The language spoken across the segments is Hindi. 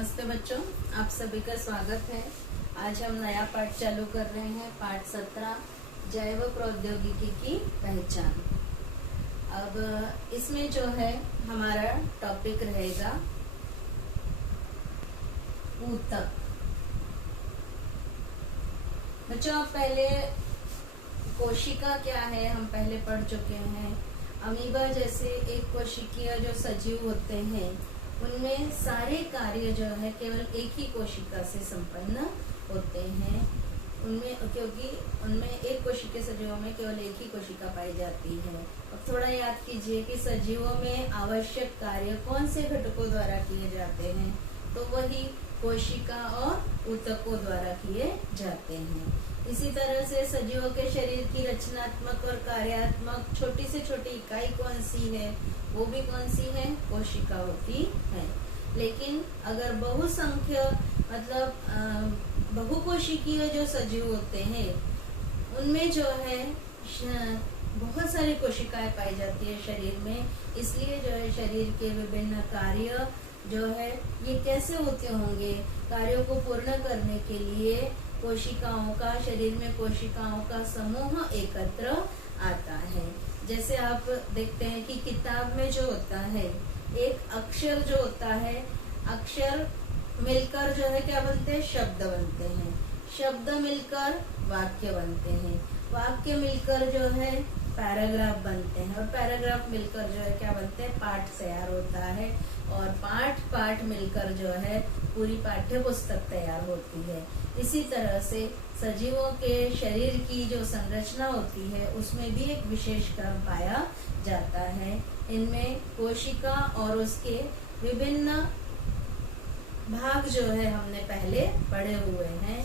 नमस्ते बच्चों, आप सभी का स्वागत है। आज हम नया पाठ चालू कर रहे हैं, पाठ 17 जैव प्रौद्योगिकी की पहचान। अब इसमें जो है हमारा टॉपिक रहेगा ऊतक। बच्चों, आप पहले कोशिका क्या है हम पहले पढ़ चुके हैं। अमीबा जैसे एक कोशिकीय जो सजीव होते हैं उनमें सारे कार्य जो है केवल एक ही कोशिका से संपन्न होते हैं। उनमें क्योंकि उनमें एक कोशिकीय सजीवों में केवल एक ही कोशिका पाई जाती है। अब थोड़ा याद कीजिए कि सजीवों में आवश्यक कार्य कौन से घटकों द्वारा किए जाते हैं, तो वही कोशिका और ऊतकों द्वारा किए जाते हैं। इसी तरह से सजीवों के शरीर की रचनात्मक और कार्यात्मक छोटी से छोटी इकाई कौन सी है, वो भी कौन सी है, कोशिका होती है। लेकिन अगर बहुसंख्य मतलब बहुकोशिकीय जो सजीव होते हैं उनमें जो है बहुत सारी कोशिकाएं पाई जाती है शरीर में। इसलिए जो है शरीर के विभिन्न कार्य जो है ये कैसे होते होंगे, कार्यों को पूर्ण करने के लिए कोशिकाओं का, शरीर में कोशिकाओं का समूह एकत्र आता है। जैसे आप देखते हैं कि किताब में जो होता है एक अक्षर जो होता है, अक्षर मिलकर जो है क्या बनते हैं, शब्द बनते हैं। शब्द मिलकर वाक्य बनते हैं। वाक्य मिलकर जो है पैराग्राफ बनते हैं और पैराग्राफ मिलकर जो है क्या बनते हैं, पाठ तैयार होता है। और पाठ मिलकर जो है पूरी पाठ्य पुस्तक तैयार होती है। इसी तरह से सजीवों के शरीर की जो संरचना होती है उसमें भी एक विशेष क्रम पाया जाता है। इनमें कोशिका और उसके विभिन्न भाग जो है हमने पहले पढ़े हुए हैं।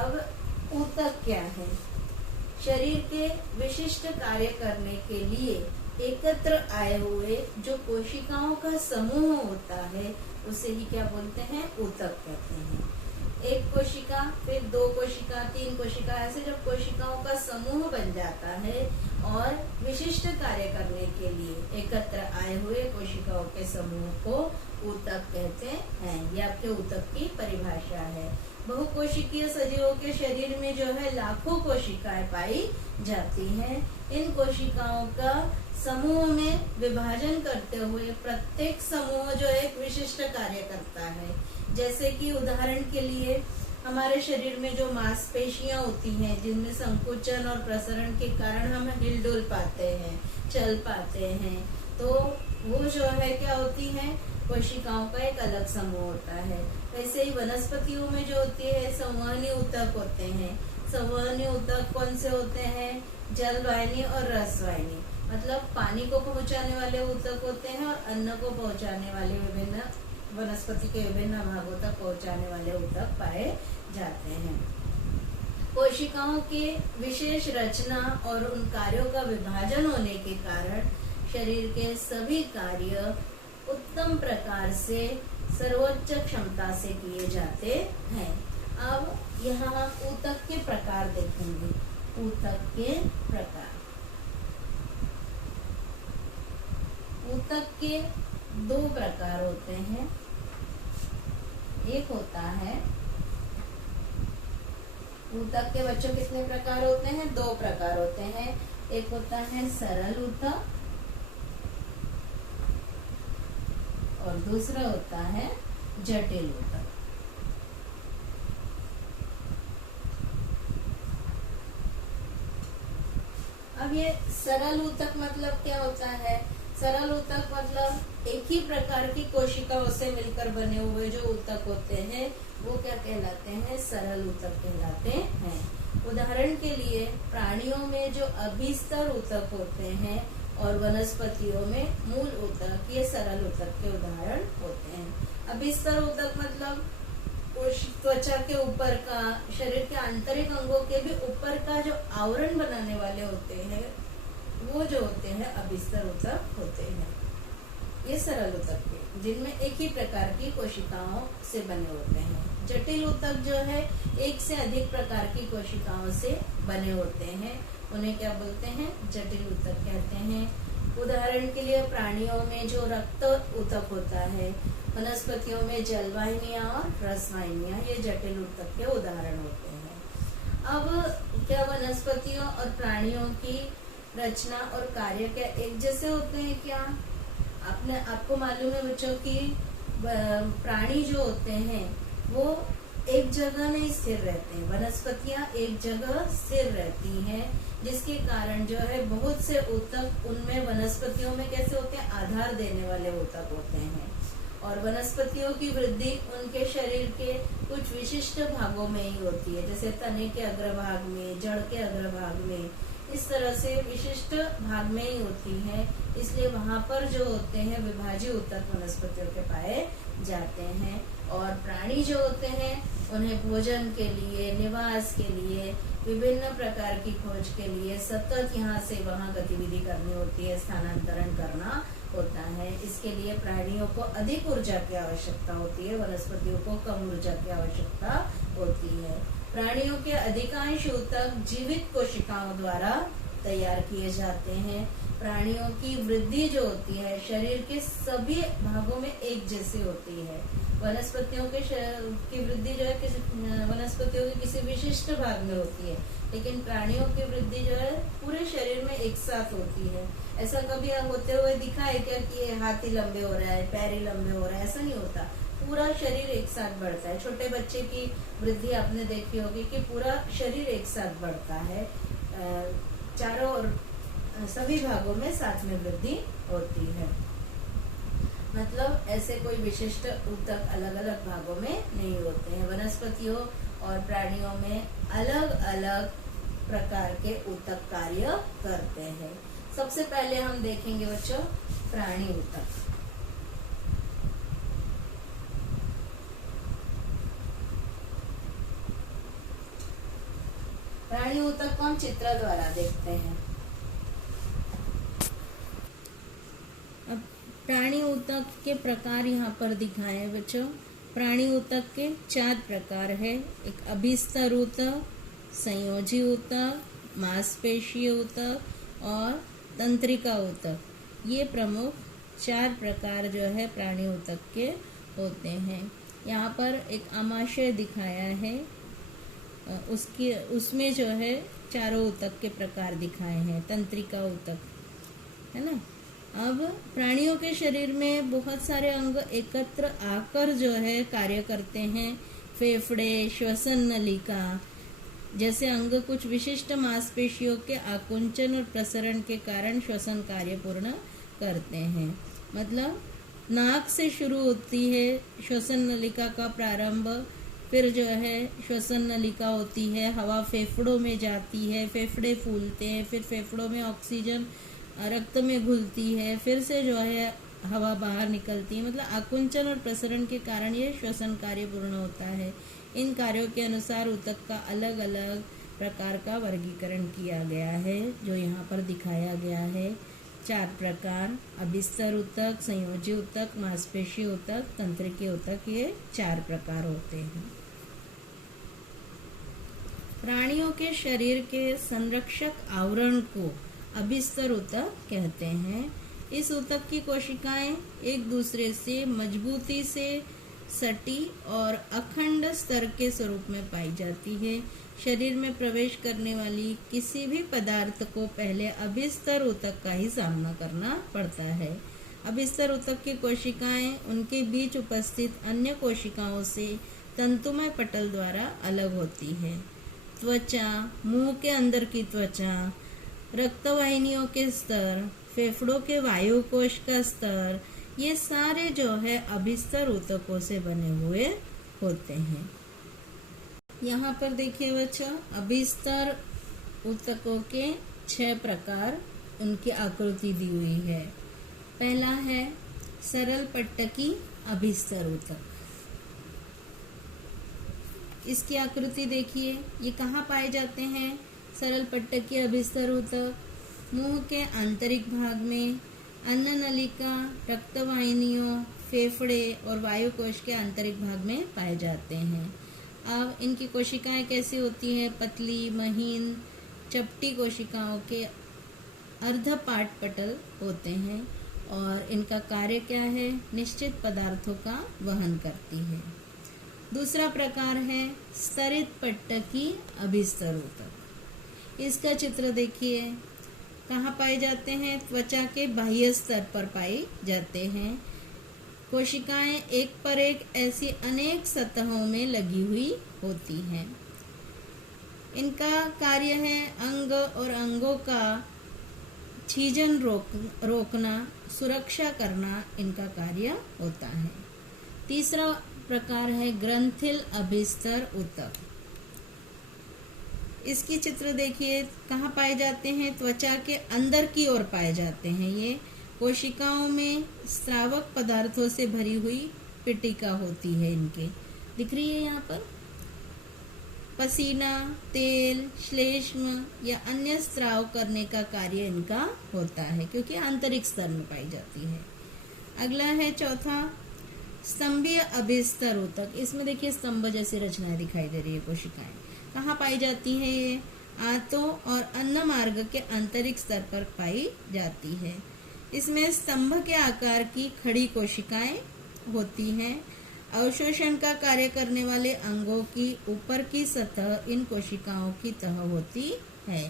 अब ऊतक क्या है? शरीर के विशिष्ट कार्य करने के लिए एकत्र आए हुए जो कोशिकाओं का समूह होता है उसे ही क्या बोलते हैं, ऊतक कहते हैं। एक कोशिका, फिर दो कोशिका, तीन कोशिका, ऐसे जब कोशिकाओं का समूह बन जाता है और विशिष्ट कार्य करने के लिए एकत्र आए हुए कोशिकाओं के समूह को ऊतक कहते हैं। ये आपके ऊतक की परिभाषा है। बहुकोशिकीय सजीवों के शरीर में जो है लाखों कोशिकाएं पाई जाती हैं। इन कोशिकाओं का समूह में विभाजन करते हुए प्रत्येक समूह जो एक विशिष्ट कार्य करता है। जैसे कि उदाहरण के लिए हमारे शरीर में जो मांसपेशियां होती हैं जिनमें संकुचन और प्रसरण के कारण हम हिलडुल पाते हैं, चल पाते हैं, तो वो जो है क्या होती हैं, कोशिकाओं का एक अलग समूह होता है। वैसे ही वनस्पतियों में जो होती है संवहनी ऊतक होते हैं। संवहनी ऊतक कौन से होते हैं, जलवाहिनी और रसवाहिनी, मतलब पानी को पहुंचाने वाले ऊतक होते हैं और अन्न को पहुंचाने वाले विभिन्न वनस्पति के विभिन्न भागों तक पहुंचाने वाले ऊतक पाए जाते हैं। कोशिकाओं के विशेष रचना और उन कार्यों का विभाजन होने के कारण शरीर के सभी कार्य उत्तम प्रकार से सर्वोच्च क्षमता से किए जाते हैं। अब यहाँ ऊतक के प्रकार देखेंगे। ऊतक के प्रकार, ऊतक के दो प्रकार होते हैं। एक होता है ऊतक के, बच्चों कितने प्रकार होते हैं, दो प्रकार होते हैं। एक होता है सरल ऊतक और दूसरा होता है जटिल ऊतक। अब ये सरल ऊतक मतलब क्या होता है? सरल ऊतक मतलब एक ही प्रकार की कोशिकाओं से मिलकर बने हुए जो ऊतक होते हैं वो क्या कहलाते हैं, सरल ऊतक कहलाते हैं। उदाहरण के लिए प्राणियों में जो अभिस्तर ऊतक होते हैं और वनस्पतियों में मूल ऊतक, ये सरल ऊतक के उदाहरण होते हैं। अभिस्तर ऊतक मतलब त्वचा के ऊपर का, शरीर के आंतरिक अंगों के भी ऊपर का जो आवरण बनाने वाले होते हैं वो जो होते हैं अभिस्तर ऊतक होते हैं। ये सरल ऊतक के, जिनमें एक ही प्रकार की कोशिकाओं से बने होते हैं। जटिल ऊतक जो है एक से अधिक प्रकार की कोशिकाओं से बने होते हैं। उन्हें क्या बोलते हैं, जटिल ऊतक कहते हैं। उदाहरण के लिए प्राणियों में जो रक्त ऊतक होता है वनस्पतियों में जलवाहिनियां और रसवाहिनियां ये जटिल ऊतक के उदाहरण होते हैं। अब क्या वनस्पतियों और प्राणियों की रचना और कार्य क्या एक जैसे होते हैं क्या? आपको मालूम है बच्चों कि प्राणी जो होते हैं वो एक जगह नहीं स्थिर रहते हैं, वनस्पतियां एक जगह स्थिर रहती हैं, जिसके कारण जो है बहुत से ऊतक उनमें वनस्पतियों में कैसे होते हैं, आधार देने वाले ऊतक होते हैं। और वनस्पतियों की वृद्धि उनके शरीर के कुछ विशिष्ट भागों में ही होती है, जैसे तने के अग्रभाग में, जड़ के अग्रभाग में, इस तरह से विशिष्ट भाग में ही होती है। इसलिए वहां पर जो होते हैं विभाज्य ऊतक वनस्पतियों के पाए जाते हैं। और प्राणी जो होते हैं उन्हें भोजन के लिए, निवास के लिए, विभिन्न प्रकार की खोज के लिए सतत यहाँ से वहाँ गतिविधि करनी होती है, स्थानांतरण करना होता है। इसके लिए प्राणियों को अधिक ऊर्जा की आवश्यकता होती है, वनस्पतियों को कम ऊर्जा की आवश्यकता होती है। प्राणियों के अधिकांश ऊतक जीवित कोशिकाओं द्वारा तैयार किए जाते हैं। प्राणियों की वृद्धि जो होती है शरीर के सभी भागों में एक जैसी होती है। वनस्पतियों की वृद्धि जो है वनस्पतियों के किसी विशिष्ट भाग में होती है, लेकिन प्राणियों की वृद्धि जो है पूरे शरीर में एक साथ होती है। ऐसा कभी होते हुए दिखा है क्या कि ये हाथ ही लंबे हो रहा है, पैर ही लंबे हो रहा है? ऐसा नहीं होता, पूरा शरीर एक साथ बढ़ता है। छोटे बच्चे की वृद्धि आपने देखी होगी कि पूरा शरीर एक साथ बढ़ता है, चारों और सभी भागों में साथ में वृद्धि होती है। मतलब ऐसे कोई विशिष्ट ऊतक अलग अलग भागों में नहीं होते हैं। वनस्पतियों और प्राणियों में अलग अलग प्रकार के ऊतक कार्य करते हैं। सबसे पहले हम देखेंगे बच्चों प्राणी ऊतक। प्राणी ऊतक को हम चित्र द्वारा देखते हैं। अब प्राणी ऊतक के प्रकार यहाँ पर दिखाए हैं बच्चों। प्राणी ऊतक के 4 प्रकार है। एक अभिस्तर ऊतक, संयोजी ऊतक, मांसपेशीय ऊतक और तंत्रिका ऊतक। ये प्रमुख 4 प्रकार जो है प्राणी ऊतक के होते हैं। यहाँ पर एक आमाशय दिखाया है, उसमें जो है चारों ऊतक के प्रकार दिखाए हैं। तंत्रिका ऊतक है ना। अब प्राणियों के शरीर में बहुत सारे अंग एकत्र आकर जो है कार्य करते हैं। फेफड़े, श्वसन नलिका जैसे अंग कुछ विशिष्ट मांसपेशियों के आकुंचन और प्रसरण के कारण श्वसन कार्य पूर्ण करते हैं। मतलब नाक से शुरू होती है श्वसन नलिका का प्रारंभ, फिर जो है श्वसन नलिका होती है, हवा फेफड़ों में जाती है, फेफड़े फूलते हैं, फिर फेफड़ों में ऑक्सीजन रक्त में घुलती है, फिर से जो है हवा बाहर निकलती है। मतलब आकुंचन और प्रसरण के कारण ये श्वसन कार्य पूर्ण होता है। इन कार्यों के अनुसार ऊतक का अलग अलग प्रकार का वर्गीकरण किया गया है, जो यहाँ पर दिखाया गया है। 4 प्रकार: अभिस्तर ऊतक, संयोजी ऊतक, मांसपेशी ऊतक, तंत्रिकीय ऊतक, ये 4 प्रकार होते हैं। प्राणियों के शरीर के संरक्षक आवरण को अभिस्तर ऊतक कहते हैं। इस ऊतक की कोशिकाएं एक दूसरे से मजबूती से सटी और अखंड स्तर के स्वरूप में पाई जाती है। शरीर में प्रवेश करने वाली किसी भी पदार्थ को पहले अभिस्तर ऊतक का ही सामना करना पड़ता है। अभिस्तर ऊतक की कोशिकाएं उनके बीच उपस्थित अन्य कोशिकाओं से तंतुमय पटल द्वारा अलग होती है। त्वचा, मुंह के अंदर की त्वचा, रक्तवाहिनियों के स्तर, फेफड़ों के वायु कोश का स्तर, ये सारे जो है अभिस्तर ऊतकों से बने हुए होते हैं। यहाँ पर देखिए बच्चों, अभिस्तर ऊतकों के 6 प्रकार उनकी आकृति दी हुई है। पहला है सरल पट्टकी अभिस्तर ऊतक। इसकी आकृति देखिए, ये कहाँ पाए जाते हैं? सरल पट्टकी अभिस्तर ऊतक मुंह के आंतरिक भाग में, अन्न नलिका, रक्तवाहिनियों, फेफड़े और वायु कोश के आंतरिक भाग में पाए जाते हैं। अब इनकी कोशिकाएं कैसी होती हैं? पतली, महीन, चपटी कोशिकाओं के अर्धपाट पटल होते हैं और इनका कार्य क्या है? निश्चित पदार्थों का वहन करती है। दूसरा प्रकार है स्तरित पट्टकी अभिस्तर ऊतक। इसका चित्र देखिए। कहाँ पाए जाते हैं? त्वचा के बाह्य स्तर पर पाए जाते हैं। कोशिकाएं एक पर एक ऐसी अनेक सतहों में लगी हुई होती हैं। इनका कार्य है अंग और अंगों का छीजन रोकना, सुरक्षा करना इनका कार्य होता है। तीसरा प्रकार है ग्रंथिल अभिस्तर ऊतक। इसकी चित्र देखिए। कहाँ पाए जाते हैं? त्वचा के अंदर की ओर पाए जाते हैं। ये कोशिकाओं में स्रावक पदार्थों से भरी हुई पिटिका होती है। इनके दिख रही है यहाँ पर। पसीना, तेल, श्लेष्म या अन्य स्राव करने का कार्य इनका होता है, क्योंकि आंतरिक स्तर में पाई जाती है। अगला है चौथा स्तंभीय अभिस्तर ऊतक। इसमें देखिए स्तंभ जैसी रचनाएं दिखाई दे रही है। कोशिकाएं कहाँ पाई जाती है? ये आंतों और अन्न मार्ग के आंतरिक स्तर पर पाई जाती है। इसमें स्तंभ के आकार की खड़ी कोशिकाएं होती हैं। अवशोषण का कार्य करने वाले अंगों की ऊपर की सतह इन कोशिकाओं की तह होती है।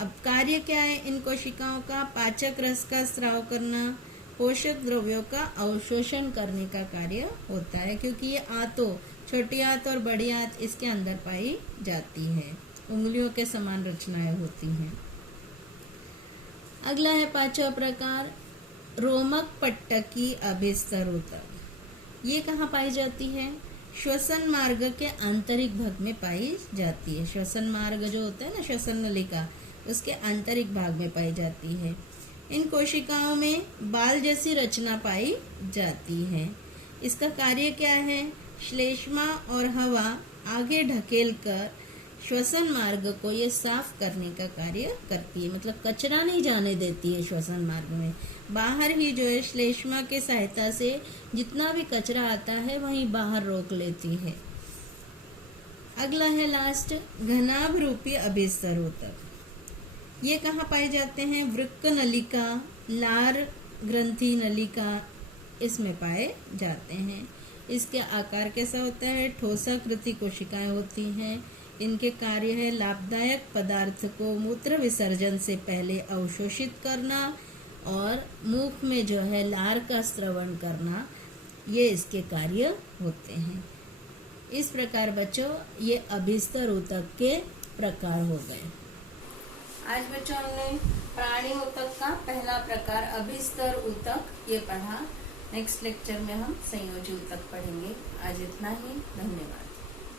अब कार्य क्या है इन कोशिकाओं का? पाचक रस का स्राव करना, पोषक द्रव्यों का अवशोषण करने का कार्य होता है, क्योंकि ये आंतों, छोटी आंत और बड़ी आंत इसके अंदर पाई जाती है। उंगलियों के समान रचनाएं होती हैं। अगला है पांचवा प्रकार रोमक पट्टकी अभिस्तर ऊतक। ये कहाँ पाई जाती है? श्वसन मार्ग के आंतरिक भाग में पाई जाती है। श्वसन मार्ग जो होता है ना, श्वसन नलिका, उसके आंतरिक भाग में पाई जाती है। इन कोशिकाओं में बाल जैसी रचना पाई जाती है। इसका कार्य क्या है? श्लेष्मा और हवा आगे ढकेल कर श्वसन मार्ग को ये साफ करने का कार्य करती है। मतलब कचरा नहीं जाने देती है श्वसन मार्ग में। बाहर ही जो है श्लेष्मा के सहायता से जितना भी कचरा आता है वहीं बाहर रोक लेती है। अगला है लास्ट घनाभ रूपी अभिस्तर ऊतक। ये कहाँ पाए जाते हैं? वृक्क नलिका, लार ग्रंथि नलिका, इसमें पाए जाते हैं। इसके आकार कैसा होता है? ठोसाकृति कोशिकाएं होती हैं। इनके कार्य है लाभदायक पदार्थ को मूत्र विसर्जन से पहले अवशोषित करना और मुख में जो है लार का स्रवण करना, ये इसके कार्य होते हैं। इस प्रकार बच्चों ये अभिस्तर ऊतक के प्रकार हो गए। आज बच्चों हमने प्राणी ऊतक का पहला प्रकार अभिस्तर ऊतक ये पढ़ा। नेक्स्ट लेक्चर में हम संयोजी ऊतक पढ़ेंगे। आज इतना ही। धन्यवाद।